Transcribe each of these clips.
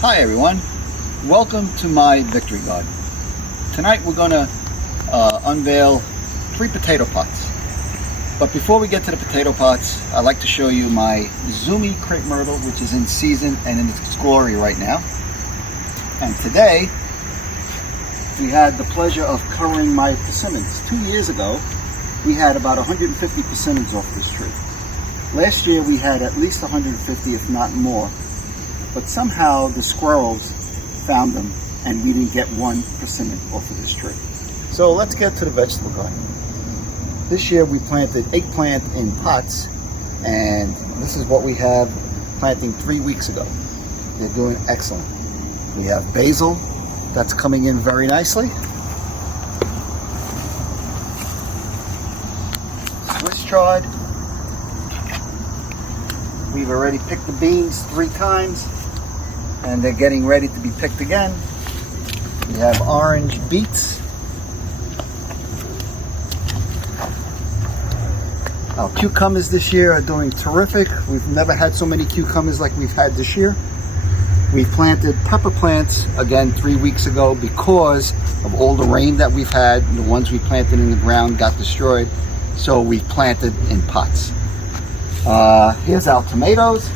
Hi everyone, welcome to my victory garden. Tonight we're going to unveil 3 potato pots. But before we get to the potato pots, I'd like to show you my Zoomy crepe myrtle, which is in season and in its glory right now. And today we had the pleasure of covering my persimmons. 2 years ago we had about 150 persimmons off this tree. Last year we had at least 150, if not more. But somehow the squirrels found them and we didn't get one persimmon off of this tree. So let's get to the vegetable garden. This year we planted eggplant in pots, and this is what we have planting 3 weeks ago. They're doing excellent. We have basil that's coming in very nicely. Swiss chard. We've already picked the beans 3 times. And they're getting ready to be picked again. We have orange beets. Our cucumbers this year are doing terrific. We've never had so many cucumbers like we've had this year. We planted pepper plants again 3 weeks ago because of all the rain that we've had. The ones we planted in the ground got destroyed, so we planted in pots. Here's our tomatoes.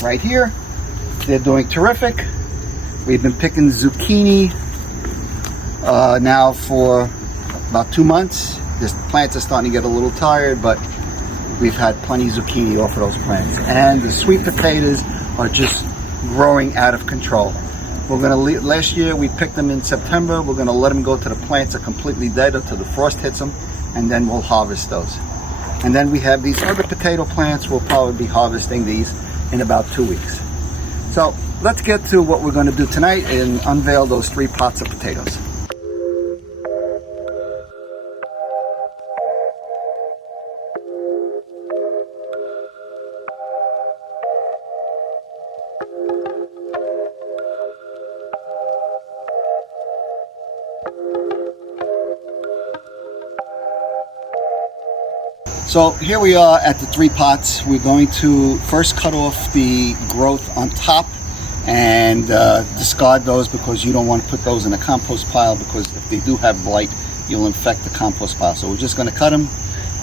Right here, they're doing terrific. We've been picking zucchini now for about 2 months. The plants are starting to get a little tired, but we've had plenty of zucchini off of those plants. And the sweet potatoes are just growing out of control. We're gonna last year we picked them in September. We're gonna let them go till the plants are completely dead, until the frost hits them, and then we'll harvest those. And then we have these other potato plants. We'll probably be harvesting these in about 2 weeks. So let's get to what we're going to do tonight and unveil those 3 pots of potatoes. So here we are at the 3 pots. We're going to first cut off the growth on top and discard those, because you don't want to put those in a compost pile, because if they do have blight, you'll infect the compost pile. So we're just going to cut them,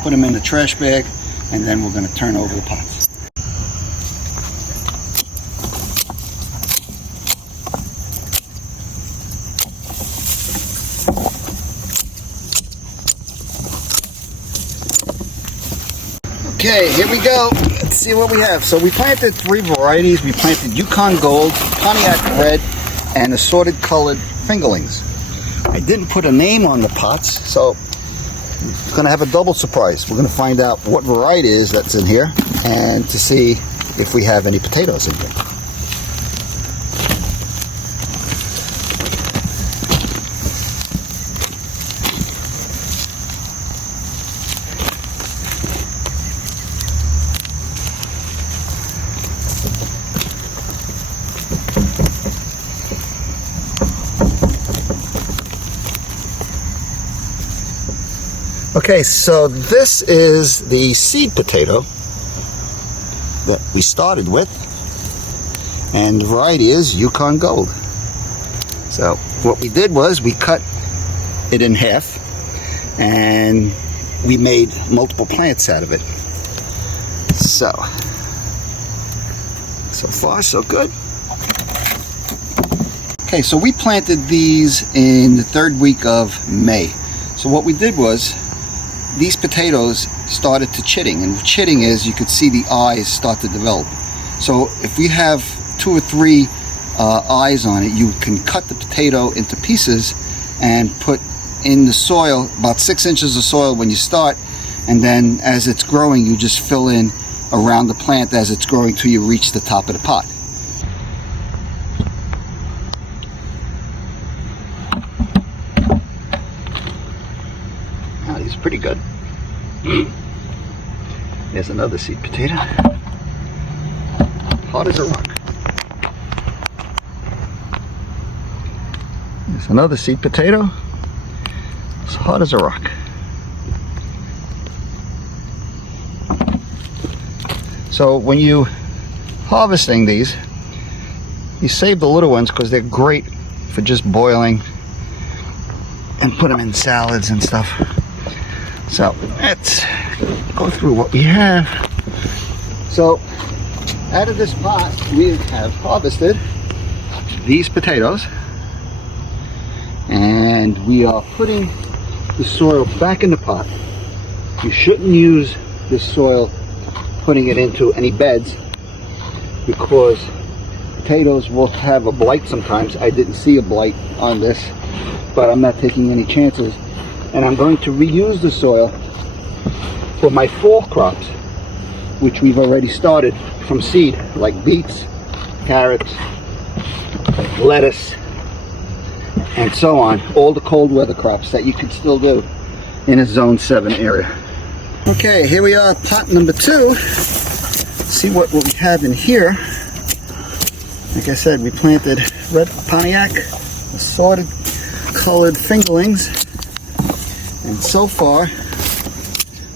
put them in the trash bag, and then we're going to turn over the pots. Okay, here we go. Let's see what we have. So we planted 3 varieties. We planted Yukon Gold, Pontiac Red, and Assorted colored Fingerlings. I didn't put a name on the pots, so we're going to have a double surprise. We're going to find out what variety it is that's in here, and to see if we have any potatoes in here. Okay, so this is the seed potato that we started with, and the variety is Yukon Gold. So what we did was we cut it in half and we made multiple plants out of it. So far so good. Okay, so we planted these in the 3rd week of May. So what we did was, these potatoes started to chitting, and chitting is, you could see the eyes start to develop. So if we have 2 or 3 eyes on it, you can cut the potato into pieces and put in the soil, about 6 inches of soil when you start, and then as it's growing you just fill in around the plant as it's growing till you reach the top of the pot. It's pretty good. There's another seed potato. Hard as a rock. There's another seed potato. It's hard as a rock. So when you harvesting these, You save the little ones because they're great for just boiling and put them in salads and stuff. So let's go through what we have. So out of this pot we have harvested these potatoes, and we are putting the soil back in the pot. You shouldn't use this soil putting it into any beds, because potatoes will have a blight sometimes. I didn't see a blight on this, but I'm not taking any chances. And I'm going to reuse the soil for my fall crops, which we've already started from seed, like beets, carrots, lettuce, and so on. All the cold weather crops that you can still do in a zone 7 area. Okay, here we are, pot number 2. See what we have in here. Like I said, we planted red Pontiac, assorted colored fingerlings, and so far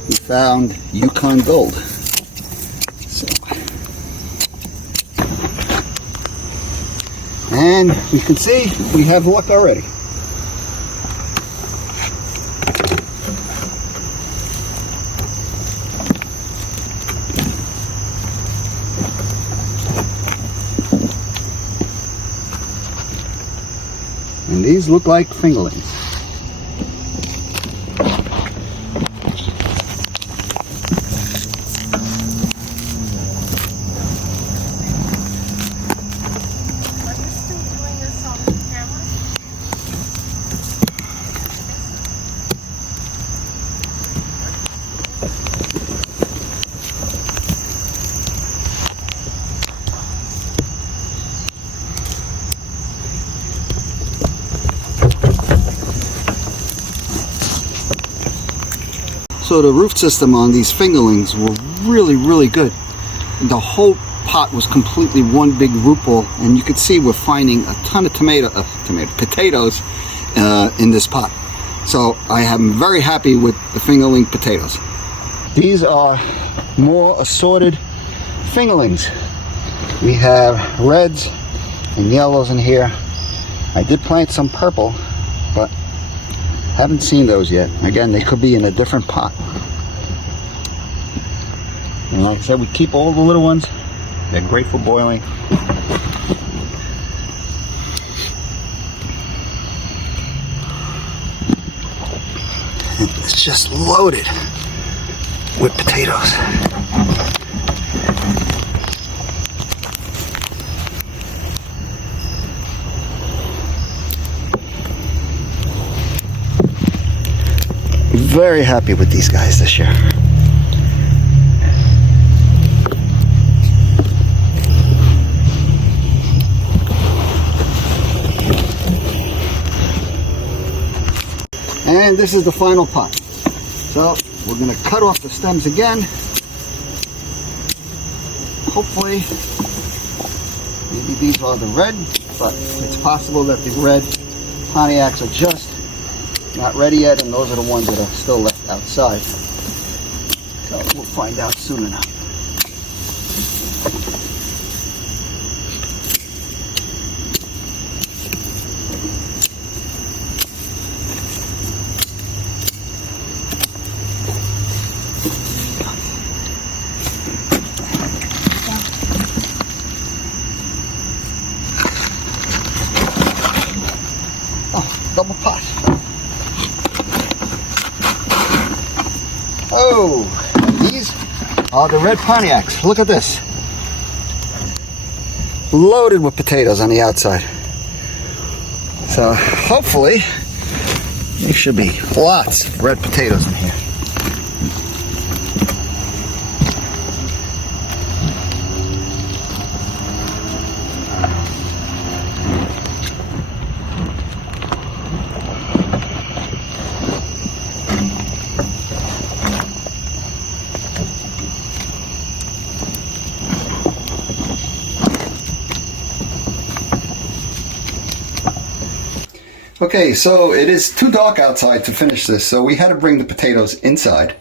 we found Yukon gold. So, and we can see we have luck already. And these look like fingerlings. So the root system on these fingerlings were really good. The whole pot was completely one big root ball, and you could see we're finding a ton of potatoes in this pot. So I am very happy with the fingerling potatoes. These are more assorted fingerlings. We have reds and yellows in here. I did plant some purple, but haven't seen those yet. Again, they could be in a different pot. And like I said, we keep all the little ones. They're great for boiling. And it's just loaded with potatoes. Very happy with these guys this year. And this is the final pot. So we're going to cut off the stems again. Hopefully, maybe these are the red, but it's possible that the red Pontiacs are just not ready yet, and those are the ones that are still left outside. So we'll find out soon enough. Oh, double pot. Oh, these are the red Pontiacs. Look at this. Loaded with potatoes on the outside. So hopefully there should be lots of red potatoes in here. Okay, so it is too dark outside to finish this, so we had to bring the potatoes inside.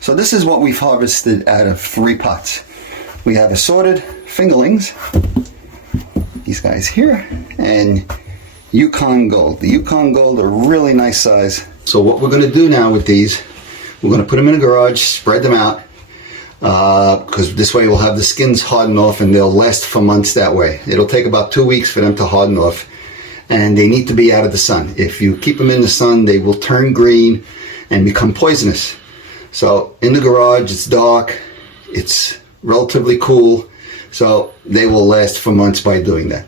So this is what we've harvested out of 3 pots. We have assorted fingerlings, these guys here, and Yukon Gold. The Yukon Gold are really nice size. So what we're going to do now with these, we're going to put them in a garage, spread them out, because this way we'll have the skins harden off and they'll last for months that way. It'll take about 2 weeks for them to harden off, and they need to be out of the sun. If you keep them in the sun, they will turn green and become poisonous. So in the garage, it's dark, it's relatively cool, so they will last for months by doing that.